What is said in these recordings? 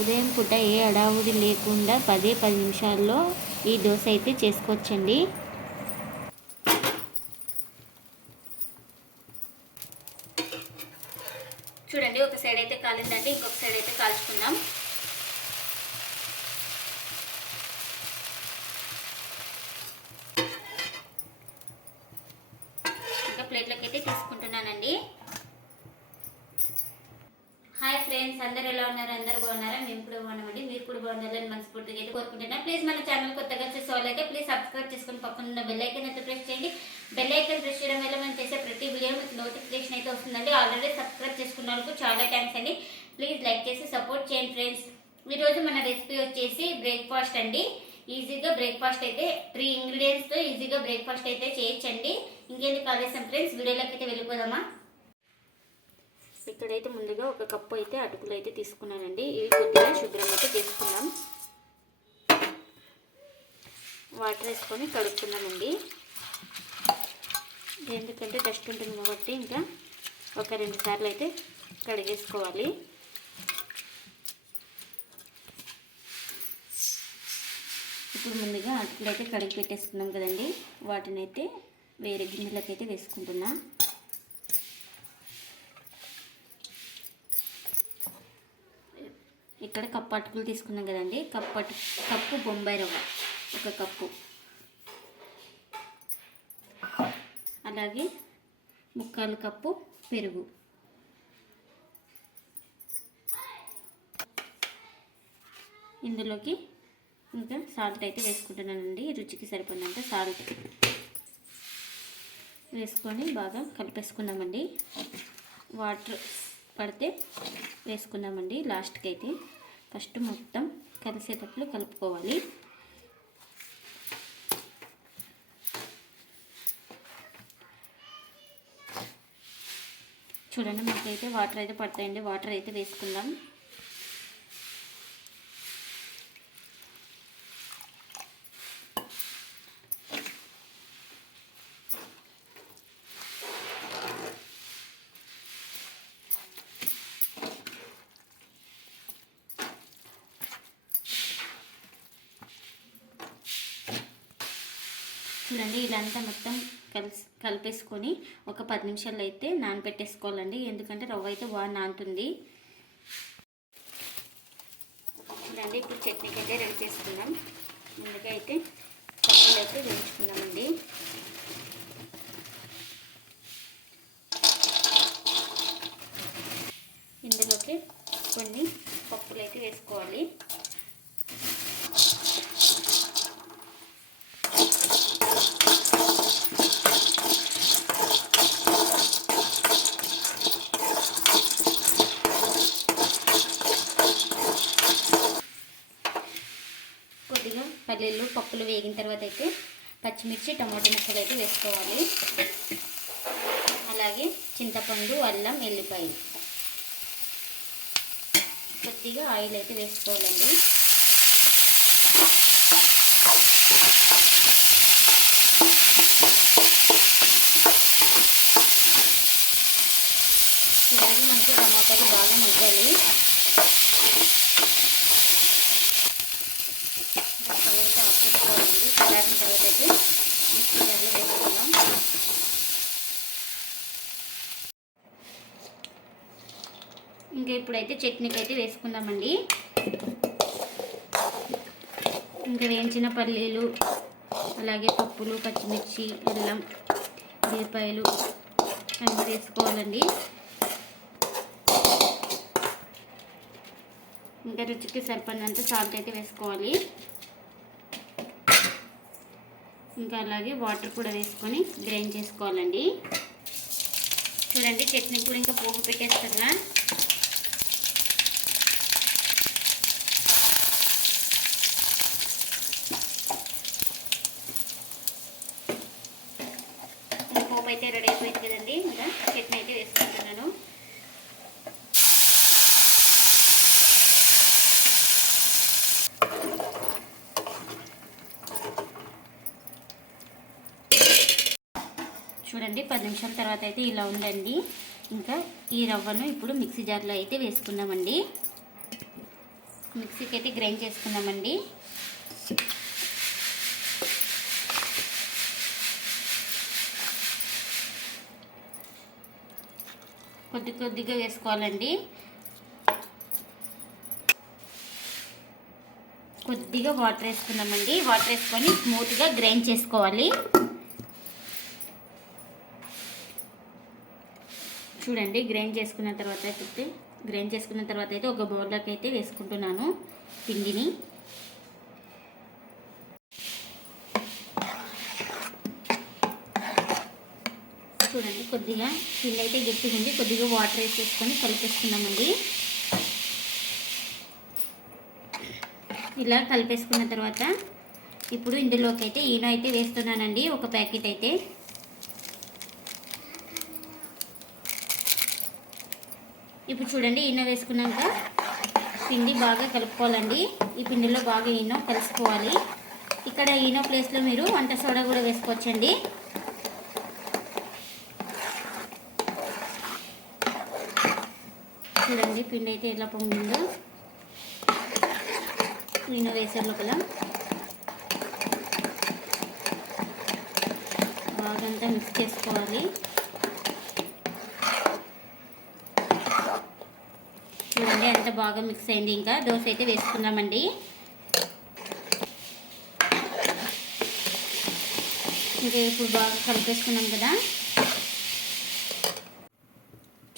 ఉదయం పూట ఏ అడావుడి లేకుండా పదే పది నిమిషాల్లో ఈ దోశ అయితే చేసుకోవచ్చండి. చూడండి ఒక సైడ్ అయితే కాలిందండి ఇంకొక సైడ్ అయితే కాల్చుకుందాం. ఇంకా ప్లేట్లోకి అయితే తీసుకుంటున్నానండి. హాయ్ ఫ్రెండ్స్ అందరు ఎలా ఉన్నారు? అందరు బాగున్నారు? మీరు మనస్ఫూర్తిగా అయితే కోరుకుంటున్నా. ప్లీజ్ మన ఛానల్ కొత్తగా చూసే వాళ్ళైతే ప్లీజ్ సబ్స్క్రైబ్ చేసుకుని పక్కన ఉన్న బెల్ ఐకన్ అయితే ప్రెస్ చేయండి. బెల్ ఐకన్ ప్రెస్ చేయడం వల్ల మనం చేసే ప్రతి వీడియో మీకు నోటిఫికేషన్ అయితే వస్తుందండి. ఆల్రెడీ సబ్స్క్రైబ్ చేసుకున్న వాళ్ళకు చాలా థ్యాంక్స్ అండి. ప్లీజ్ లైక్ చేసి సపోర్ట్ చేయండి ఫ్రెండ్స్ ఈరోజు మన రెసిపీ వచ్చేసి బ్రేక్ఫాస్ట్ అండి. ఈజీగా బ్రేక్ఫాస్ట్ అయితే త్రీ ఇంగ్రీడియంట్స్తో ఈజీగా బ్రేక్ఫాస్ట్ అయితే చేయొచ్చండి. ఇంకేంటి కాలేసాం ఫ్రెండ్స్ వీడియోలోకి అయితే వెళ్ళిపోదామా? ఇక్కడైతే ముందుగా ఒక కప్పు అయితే అటుకులు అయితే తీసుకున్నానండి. ఇవి వాటర్ వేసుకొని కడుక్కున్నానండి. ఎందుకంటే డస్ట్ ఉంటుంది కాబట్టి ఇంకా ఒక రెండు సార్లు అయితే కడిగేసుకోవాలి. ఇప్పుడు ముందుగా అటుకులు అయితే కడిగి పెట్టేసుకున్నాం కదండి. వాటిని అయితే వేరే గిన్నెలకు అయితే వేసుకుంటున్నా. ఇక్కడ కప్పు అటుకులు తీసుకున్నాం కదండి. కప్పు అటు కప్పు బొంబాయి రవ్వ. ఒక కప్పు. అలాగే ముక్కాలు కప్పు పెరుగు. ఇందులోకి ఇంకా సాల్ట్ అయితే వేసుకుంటున్నానండి. రుచికి సరిపడినంత సాల్ట్ వేసుకొని బాగా కలిపేసుకుందామండి. వాటర్ పడితే వేసుకుందామండి. లాస్ట్కి అయితే ఫస్ట్ మొత్తం కలిసేటట్లు కలుపుకోవాలి. చూడండి మనకైతే వాటర్ అయితే పడతాయండి. వాటర్ అయితే వేసుకుందాం. చూడండి ఇదంతా మొత్తం కలిసి కలిపేసుకొని ఒక పది నిమిషాలు అయితే నానబెట్టేసుకోవాలండి. ఎందుకంటే రవ్వ అయితే బాగా నానుతుంది. ఇదండి ఇప్పుడు చట్నీకి అయితే రెడీ చేసుకుందాం ముందుగా అయితే పప్పులు అయితే వేయించుకుందామండి. ఇందులోకి కొన్ని పప్పులు అయితే వేసుకోవాలి కొద్దిగా పల్లీలు పప్పులు వేగిన తర్వాత అయితే పచ్చిమిర్చి టమాటో ముక్కలు అయితే వేసుకోవాలి. అలాగే చింతపండు అల్లం ఎల్లిపాయ కొద్దిగా ఆయిల్ అయితే వేసుకోవాలండి చూడండి మనకు టమాటాలు బాగా మగ్గాలి అయితే ఆఫ్ చేసుకోవాలండి చల్లారిన తర్వాత అయితే మిక్సీ జార్లో వేసుకుందాం అయితే చట్నీకి అయితే వేసుకుందామండి. ఇంకా వేయించిన పల్లీలు అలాగే పప్పులు పచ్చిమిర్చి అల్లం ఉల్లిపాయలు అన్నీ వేసుకోవాలండి. ఇంకా రుచికి సరిపడినంత సాల్ట్ అయితే వేసుకోవాలి. ఇంకా అలాగే వాటర్ కూడా వేసుకొని గ్రైండ్ చేసుకోవాలండి. చూడండి చట్నీ కూడా ఇంకా పోపు పెట్టేస్తున్నా పోపు అయితే రెడీ అయిపోయింది కదండి ఇంకా చట్నీ అయితే వేసుకుంటున్నాను చూడండి పది నిమిషాల తర్వాత అయితే ఇలా ఉందండి. ఇంకా ఈ రవ్వను ఇప్పుడు మిక్సీ జార్లో అయితే వేసుకుందామండి మిక్సీకి అయితే గ్రైండ్ చేసుకుందామండి కొద్ది కొద్దిగా వేసుకోవాలండి. కొద్దిగా వాటర్ వేసుకున్నామండి. వాటర్ వేసుకొని స్మూత్గా గ్రైండ్ చేసుకోవాలి. చూడండి గ్రైండ్ చేసుకున్న తర్వాత అయితే గ్రైండ్ చేసుకున్న తర్వాత అయితే ఒక బౌల్లోకి అయితే వేసుకుంటున్నాను పిండిని. చూడండి కొద్దిగా పిండి అయితే గట్టిగా ఉంది కొద్దిగా వాటర్ వేసేసుకొని కలిపేసుకున్నామండి ఇలా కలిపేసుకున్న తర్వాత ఇప్పుడు ఇందులోకి అయితే ఈనో అయితే వేస్తున్నానండి ఒక ప్యాకెట్ అయితే. ఇప్పుడు చూడండి ఈనో వేసుకున్నాక పిండి బాగా కలుపుకోవాలండి. ఈ పిండిలో బాగా ఈనో కలుసుకోవాలి. ఇక్కడ ఈనో ప్లేస్లో మీరు వంట సోడా కూడా వేసుకోవచ్చండి. చూడండి పిండి అయితే ఎలా పొంగిందో. ఈనో వేసే లోపల. బాగా అంతా మిక్స్ చేసుకోవాలి. చూడండి అంత బాగా మిక్స్ అయింది. ఇంకా దోశ అయితే వేసుకుందామండి. ఇంకా ఇప్పుడు బాగా కలిపేసుకున్నాం కదా.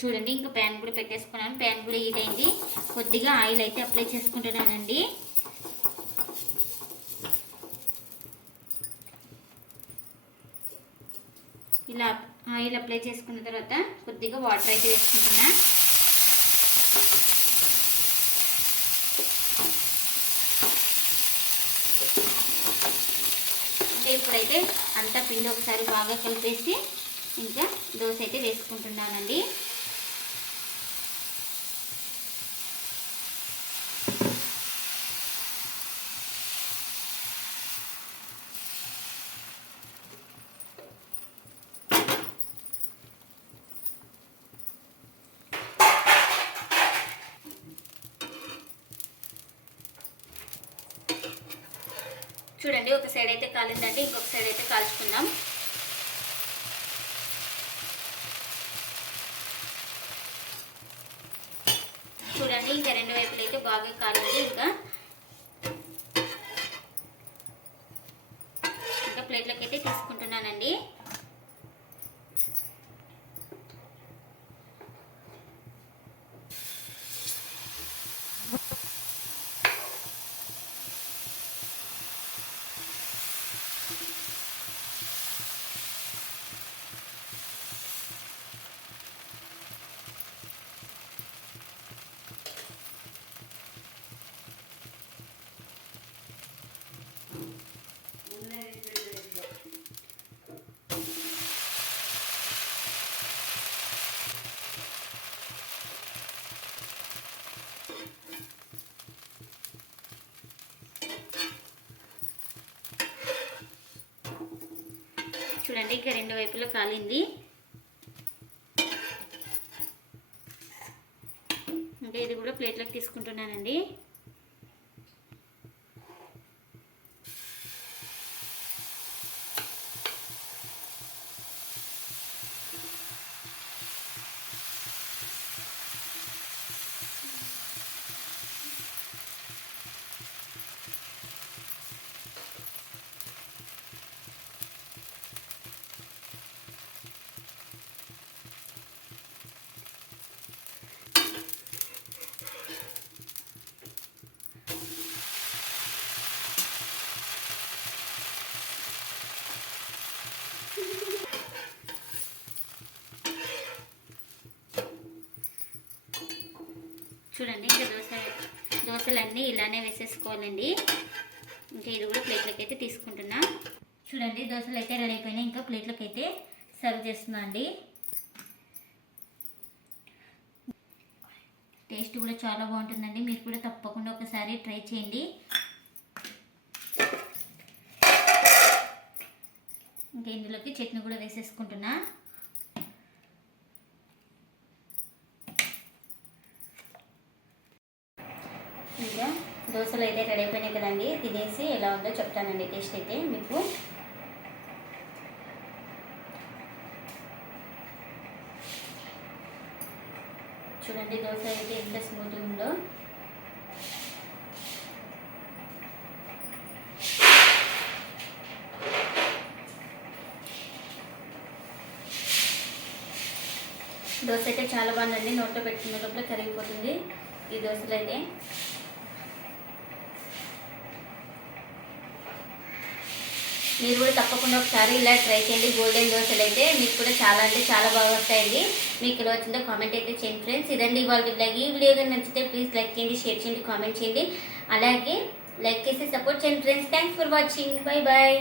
చూడండి ఇంకా ప్యాన్ కూడా పెట్టేసుకున్నాను ప్యాన్ కూడా హీట్ అయింది. కొద్దిగా ఆయిల్ అయితే అప్లై చేసుకుంటున్నానండి. ఇలా ఆయిల్ అప్లై చేసుకున్న తర్వాత కొద్దిగా వాటర్ అయితే వేసుకుంటున్నా అంటే ఇప్పుడైతే అంతా పిండి ఒకసారి బాగా కలిపేసి ఇంకా దోశ అయితే వేసుకుంటున్నానండి. చూడండి ఒక సైడ్ అయితే కాలిందండి ఇంకొక సైడ్ అయితే కాల్చుకుందాం. చూడండి ఇంకా రెండు వైపులు అయితే బాగా కాలింది ఇంకా. ఇంకా ప్లేట్లోకి అయితే తీసుకుంటున్నానండి. చూడండి ఇంకా రెండు వైపులో కాలింది. అంటే ఇది కూడా ప్లేట్లోకి తీసుకుంటున్నానండి. చూడండి ఇంకా దోశ దోశలన్నీ ఇలానే వేసేసుకోవాలండి. ఇంకా ఇది కూడా ప్లేట్లోకి అయితే తీసుకుంటున్నా. చూడండి దోశలు అయితే రెడీ అయిపోయినాయి. ఇంకా ప్లేట్లోకి అయితే సర్వ్ చేస్తున్నా అండి. టేస్ట్ కూడా చాలా బాగుంటుందండి. మీరు కూడా తప్పకుండా ఒకసారి ట్రై చేయండి. ఇంకా ఇందులోకి చట్నీ కూడా వేసేసుకుంటున్నా ఇక దోశలు అయితే రెడీ అయిపోయినాయి కదండి. తినేసి ఎలా ఉందో చెప్తానండి. టేస్ట్ అయితే మీకు. చూడండి దోశ అయితే ఎంత స్మూత్ ఉందో. దోశ అయితే చాలా బాగుందండి. నోట్లో పెట్టుకున్న లోపల కరిగిపోతుంది. ఈ దోశలు అయితే మీరు కూడా తప్పకుండా ఒకసారి ఇలా ట్రై చేయండి. గోల్డెన్ దోశలు అయితే మీకు కూడా చాలా అంటే చాలా బాగా వస్తాయండి. మీకు ఇలా వచ్చిందో కామెంట్ అయితే చేయండి ఫ్రెండ్స్ ఇదండి ఇవాళ బ్లాగ్ ఈ వీడియో కానీ నచ్చితే ప్లీజ్ లైక్ చేయండి షేర్ చేయండి కామెంట్ చేయండి. అలాగే లైక్ చేసి సపోర్ట్ చేయండి friends thanks for watching bye bye